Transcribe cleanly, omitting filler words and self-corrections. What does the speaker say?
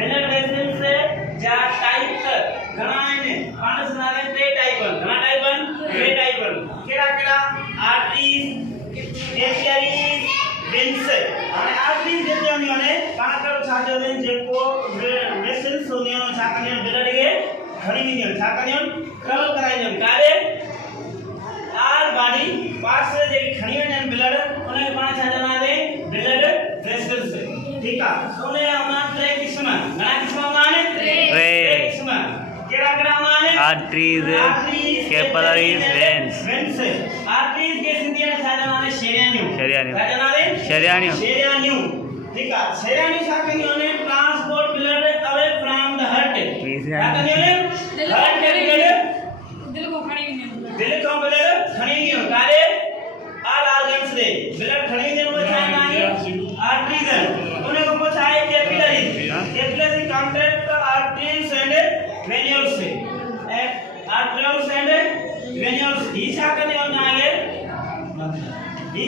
blood vessels से जा type घणा आहिनि पाण सुञाणे टे टाइप घणा टाइप टे टाइप केड़ा केड़ा आर्टरीज कैपिलरीज वेन्स हाणे आर्टरीज जेके हूंदियूं आहिनि पाण करो छा चवंदा आहिनि जेको वेसल्स हूंदियूं आहिनि छा कंदियूं आहिनि ब्लड खे खणी वेंदियूं आहिनि छा कंदियूं आहिनि ट्रेवल कराईंदियूं आहिनि कारे आल बॉडी पार्ट्स जेकी खणी वेंदियूं आहिनि ब्लड उनखे पाण छा चवंदा आहिनि ब्लड वेसल्स ठीक है सोने हमारा टे किस्म घणा किस्म हमारे टे किस्म केड़ा केड़ा हमारे आर्टरीज कैपिलरीज वेन्स आर्टरीज के सिंधी में छा चवंदा शरियानियूं शरियानियूं ठीक है शरियानियूं छा कंदियूं आहिनि transport blood away from the heart छा कंदियूं आहिनि हार्ट के ब्लड दिल को ब्लड खणी वेंदियूं कारे ऑल ऑर्गन्स दे ब्लड खणी वेंदियूं वो छा नाहे आर्टरीज उन्हें को पूछा है capillary contract arteries and venules से आर्टरीज एंड वेन्यूल्स ही छा करने और आगे ही